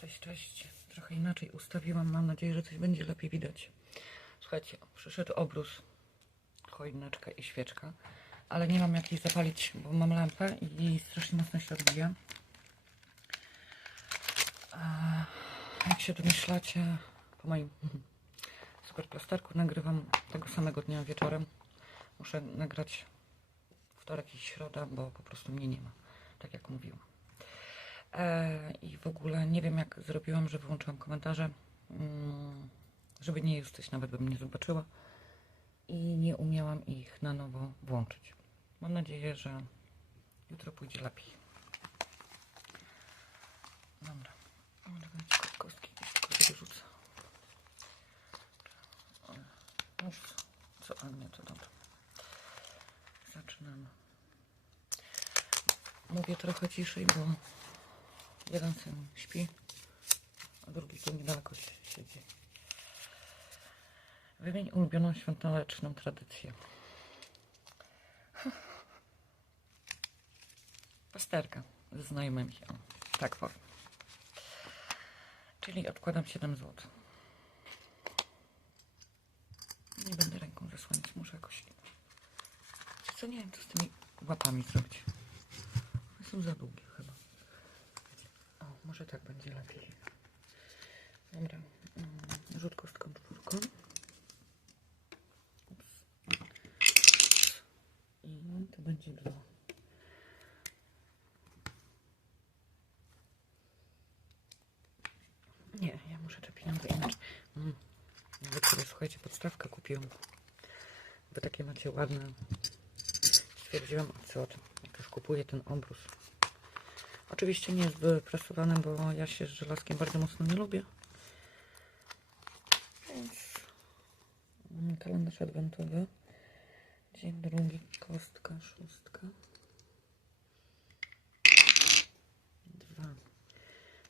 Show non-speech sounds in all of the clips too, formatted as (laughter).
Cześć, cześć. Trochę inaczej ustawiłam. Mam nadzieję, że coś będzie lepiej widać. Słuchajcie, przyszedł obrus, choineczka i świeczka, ale nie mam jak jej zapalić, bo mam lampę i strasznie mocno się odbija. Jak się domyślacie, po moim (laughs) super plasterku nagrywam tego samego dnia wieczorem. Muszę nagrać wtorek i środa, bo po prostu mnie nie ma, tak jak mówiłam. E, I w ogóle nie wiem, jak zrobiłam, że wyłączyłam komentarze, mm, żeby nie jesteś, nawet bym nie zobaczyła. I nie umiałam ich na nowo włączyć. Mam nadzieję, że jutro pójdzie lepiej. Dobra. Czekajcie, kostki gdzieś tylko sobie rzucę. Ups. Co? A nie, to dobra. Zaczynamy. Mówię trochę ciszej, bo jeden syn śpi, a drugi tu niedaleko si- siedzi. Wymień ulubioną świąteczną tradycję. (laughs) Pasterka ze znajomymi. O, tak powiem. Czyli odkładam 7 zł. Nie będę ręką zasłaniać, muszę jakoś... Co nie wiem, co z tymi łapami zrobić. Są za długie chyba. Może tak będzie lepiej. Dobra. mm, Rzut kostką czwórką. I to będzie dwa. Nie, ja muszę te pieniądze inaczej. Mm. Sobie, słuchajcie, podstawkę kupiłam. Wy takie macie ładne. Stwierdziłam, co, jak już kupuję ten obrus. Oczywiście nie jest wyprasowany, bo ja się z żelazkiem bardzo mocno nie lubię. Więc kalendarz adwentowy. Dzień drugi, kostka, szóstka. Dwa.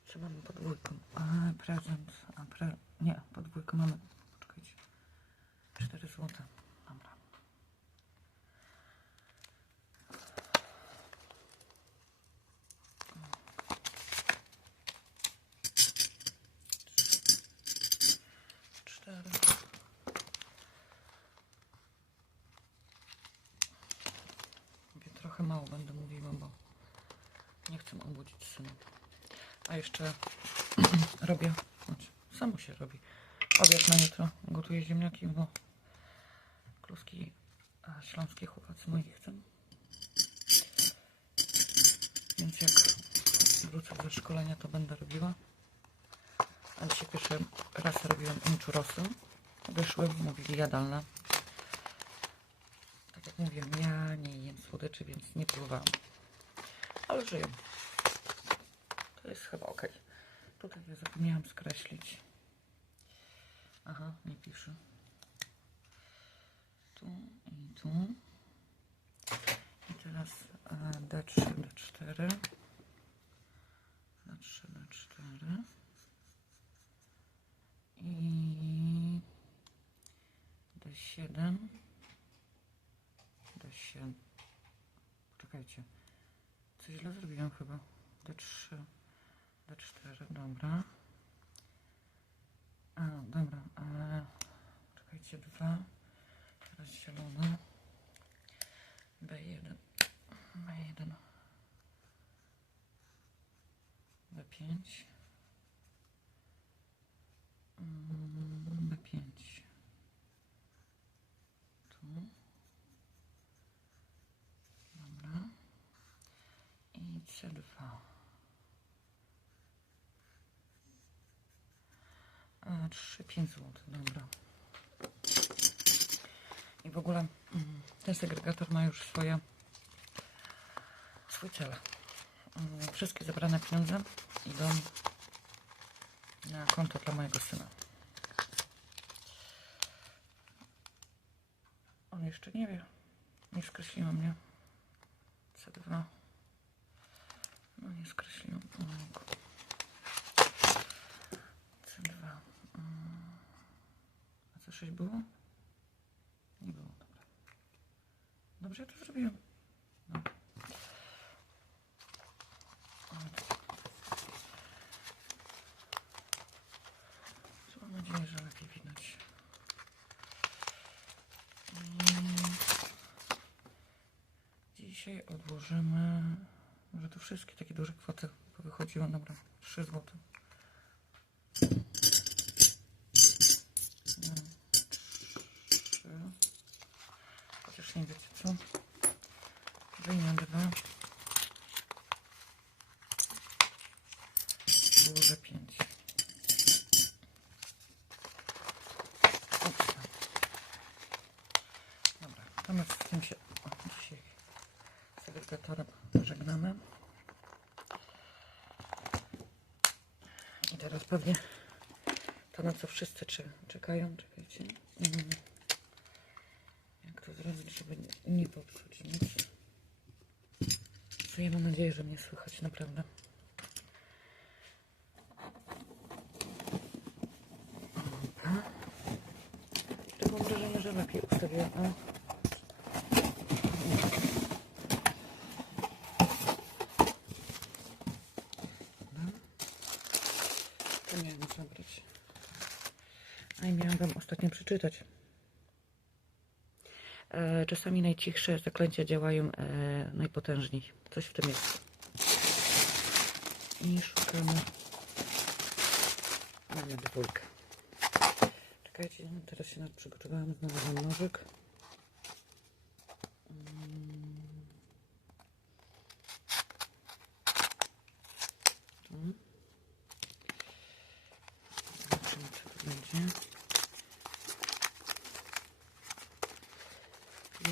Co mamy podwójką? A, prezent. A, pre... Nie, podwójką mamy. Poczekajcie. 4 złote. Dobra. Cztery. Mówię, trochę mało będę mówiła, bo nie chcę obudzić syna. A jeszcze (clears throat) robię, chodź, samo się robi. Obiad na jutro. Gotuję ziemniaki, bo kluski śląskie chłopacy moi chcą. Więc jak wrócę ze szkolenia, to będę robiła. A dzisiaj pierwszy raz robiłam inczurosy. Wyszły, mówili jadalne. Jak mówiłem, ja nie jem słodyczy, więc nie próbowałam. Ale żyję. To jest chyba ok. Tutaj ja zapomniałam skreślić. Aha, nie piszę. Tu i tu. I teraz e, D3, D4. D3, D4. I D7. D7. Poczekajcie. Coś źle zrobiłam chyba. D3. D4, dobra. A, dobra. Czekajcie, dwa. Teraz zielone. B1. B1. B5. Mm, B5. Tu. Dobra. I C2. A, 3, 5 zł, dobra. I w ogóle mm, ten segregator ma już swoje swój cel. Mm, Wszystkie zebrane pieniądze idą na konto dla mojego syna. On jeszcze nie wie. Nie skreśliło mnie. C2. No nie skreśliło. Ojejku. To 6 było? Nie było, dobra. Dobrze, ja to zrobiłam. No. Mam nadzieję, że lepiej widać. Mm. Dzisiaj odłożymy, może tu wszystkie takie duże kwoty powychodziły, dobra, 3 złote. My z tym się dzisiaj segregatorem żegnamy. I teraz pewnie to, na co wszyscy cze- czekają, czekajcie. Mm. Jak to zrobić, żeby nie- popsuć nic. Co ja mam nadzieję, że mnie słychać naprawdę. Mam wrażenie, że lepiej ustawiłam. O. Dobra. To miałam zabrać. A i przeczytać. E, czasami najcichsze zaklęcia działają e, najpotężniej. Coś w tym jest. I szukamy. Mamy dwójkę. Czekajcie, teraz się nad przygotowałam. Znalazłam nożyk. Mm. Tu. Zobaczymy, co to będzie.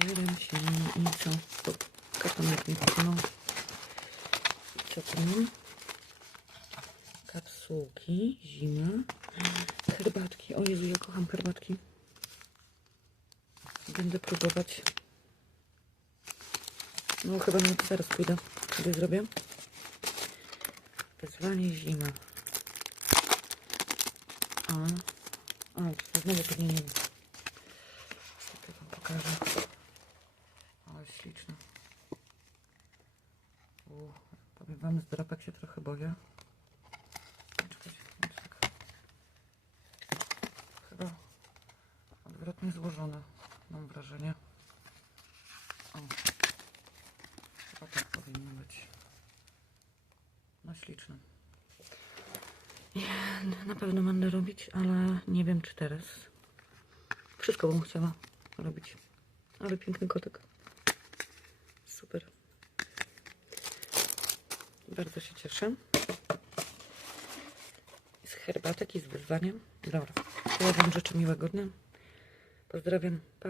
Jeden się i co? To kartonek mi popłynął. I co tu mam? Kapsułki, zima. Herbatki. O Jezu, ja kocham herbatki. Będę próbować. No chyba nawet zaraz pójdę. Sobie zrobię. Wyzwanie zima. A, a znowu pewnie nie wiem. Pokażę. Ale śliczne. U, powiem wam, z drapek się trochę boję. Chyba odwrotnie złożone, mam wrażenie. O. Chyba tak powinno być. No śliczne. Na pewno będę robić, ale nie wiem czy teraz. Wszystko bym chciała robić. Ale piękny kotek. Super. Bardzo się cieszę. Z herbatek i z wyzwaniem. Dobra. Ja Wam życzę miłego dnia. Pozdrawiam. Pa.